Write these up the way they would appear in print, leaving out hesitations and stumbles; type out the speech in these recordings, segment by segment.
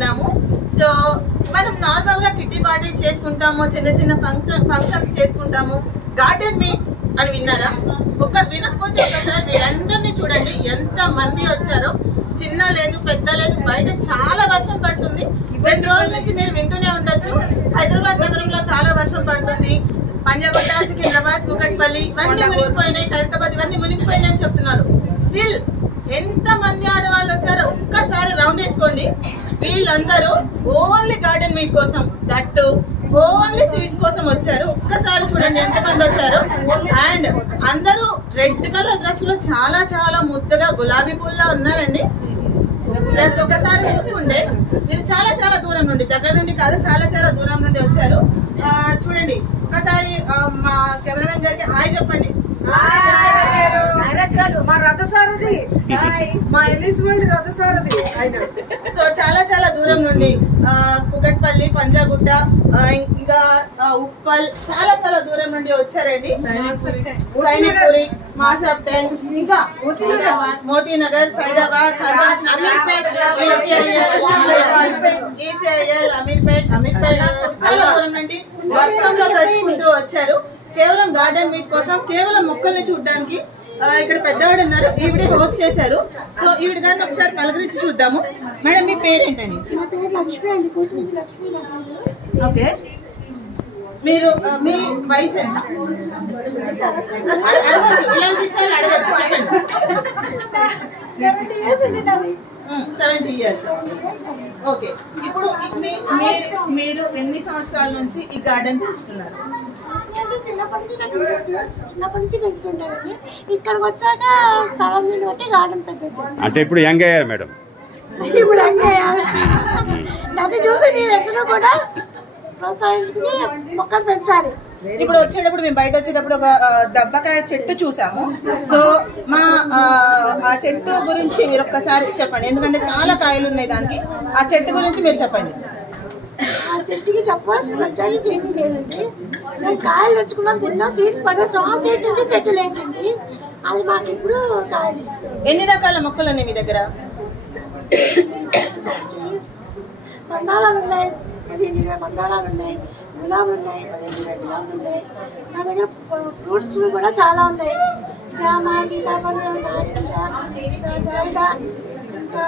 ఉన్నాము. సో మనం నార్మల్ గా కిట్టి పార్టీస్ చేసుకుంటాము, చిన్న చిన్న ఫంక్షన్స్ చేసుకుంటాము. గార్డెన్ మీట్ అని విన్నారా? వినకపోతే ఒకసారి వీళ్ళందరినీ చూడండి, ఎంత మంది వచ్చారో. చిన్న లేదు పెద్ద లేదు, బయట చాలా వర్షం పడుతుంది. 2 రోజుల నుంచి మీరు వింటూనే ఉండొచ్చు, హైదరాబాద్ నగరంలో చాలా వర్షం పడుతుంది. పంజాగుట్ట, సికింద్రాబాద్, కూకట్పల్లి ఇవన్నీ మునిగిపోయినాయి, ఖైరతాబాద్ ఇవన్నీ మునిగిపోయినాయి అని చెప్తున్నారు. స్టిల్ ఎంత మంది ఆడవాళ్ళు వచ్చారో ఒక్కసారి రౌండ్ వేసుకోండి. వీళ్ళందరూ ఓన్లీ గార్డెన్ మీట్ కోసం, దట్ ఓన్లీ సీడ్స్ కోసం వచ్చారు. ఒక్కసారి చూడండి ఎంత మంది వచ్చారు. అండ్ అందరూ రెడ్ కలర్ డ్రెస్ లో చాలా చాలా ముద్దగా గులాబీ పూల్లా ఉన్నారండి. జస్ట్ ఒకసారి చూసుకుంటే మీరు చాలా చాలా దూరం నుండి, దగ్గర నుండి కాదు చాలా చాలా దూరం నుండి వచ్చారు. చూడండి ఒకసారి మా కెమెరామెన్ గారికి హాయ్ చెప్పండి. మా రథసారథి, మా ఎలిజిబుల్ రథసారథి. సో చాలా చాలా దూరం నుండి కుకట్పల్లి, పంజాగుట్ట, ఇంకా ఉప్పల్ చాలా చాలా దూరం నుండి వచ్చారండి. సైనిక్పురి, మాసాబ్ ట్యాంక్, ఇంకా మోతీనగర్, సైదాబాద్, ఈసీఐఎల్, అమీర్పేట్ చాలా దూరం నుండి వర్షంలో తడుచుకుంటూ వచ్చారు. కేవలం గార్డెన్ మీట్ కోసం, కేవలం మొక్కల్ని చూడడానికి. ఇక్కడ పెద్దవాడు ఉన్నారు, ఈవిడే హోస్ట్ చేశారు. సో ఈవిడ గారిని ఒకసారి పలకరించి చూద్దాము. మేడం మీ పేరేంటండి? ఓకే, మీరు మీ వయసు ఎంత? అడగచ్చు, ఇలాంటి విషయాలు అడగచ్చు. 70 years. ఓకే, ఇప్పుడు మీరు ఎన్ని సంవత్సరాల నుంచి ఈ గార్డెన్ పెంచుతున్నారు? చిన్నప్పటి నుంచి పెంచుతుంటారండి. ఇక్కడికి వచ్చాక స్థలం దీన్ని బట్టి గార్డెన్ పెద్ద. అంటే ఇప్పుడు యంగ్ అయ్యారు మేడం? ఇప్పుడు యంగ్ అయ్యారు. నన్ను చూసి నేను ఎక్కడో కూడా ప్రోత్సహించుకుని మొక్కలు పెంచాలి. ఇప్పుడు వచ్చేటప్పుడు మేము బయట వచ్చేటప్పుడు ఒక దబ్బకాయ చెట్టు చూసాము. సో మా ఆ చెట్టు గురించి మీరు ఒక్కసారి చెప్పండి, ఎందుకంటే చాలా కాయలు ఉన్నాయి దానికి. ఆ చెట్టు గురించి మీరు చెప్పండి. ఆ చెట్టుకి చెప్పాల్సిన వచ్చాయి ఏమీ లేదండి. నేను కాయలు తెచ్చుకున్నాను, తిన్నా, సీడ్స్ పడేసాం. ఆ సీడ్ నుంచి చెట్టు లేచింది, అది మాకు ఇప్పుడు కాయలు ఇస్తుంది. ఎన్ని రకాల మొక్కలు ఉన్నాయి మీ దగ్గర? మందారాలు ఉన్నాయి, 15-20 మందారాలు ఉన్నాయి, గులాబీలు ఉన్నాయి, 15-20 గులాబీలు ఉన్నాయి. నా దగ్గర ఫ్రూట్స్ కూడా చాలా ఉన్నాయి. జామ, సీతాఫలం, నారింజ, దారిడ, ఇంకా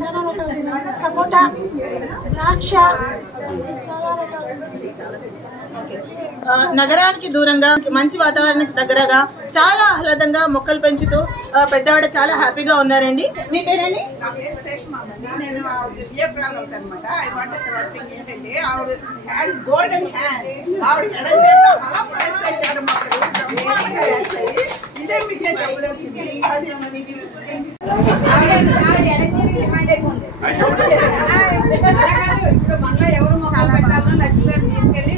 చాలా రకాలు, సపోటా, ద్రాక్ష, చాలా రకాలు. నగరానికి దూరంగా, మంచి వాతావరణానికి దగ్గరగా, చాలా ఆహ్లాదంగా మొక్కలు పెంచుతూ పెద్దవాడ చాలా హ్యాపీగా ఉన్నారండి. మీ పేరండి? నేను విజయప్రాలు అవుతానమాట. ఏంటంటే ఆవిడ గోల్డెన్ హ్యాండ్, ఆవిడ ఎడం చేతిలో అలా పడేస్తాయి చాలా మొక్కలు, బ్రహ్మాండంగా వేస్తాయి. ఇదే మీకు నేను చెప్పదలిసింది. అది ఇప్పుడు మనలో ఎవరు మొక్కలు పెట్టాలో లక్ష్మి గారు తీసుకెళ్ళి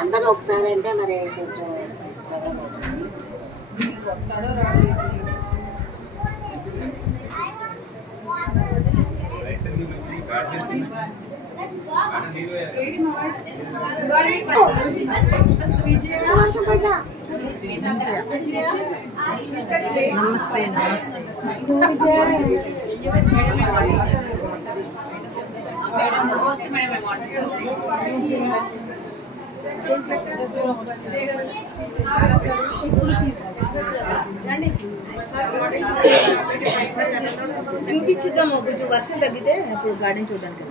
అందరూ ఒకసారి అంటే మరి కొంచెం నమస్తే నమస్తే. చూపించిద్దాము కొంచెం వర్షం తగ్గితే అప్పుడు గార్డెన్ చూడడానికి.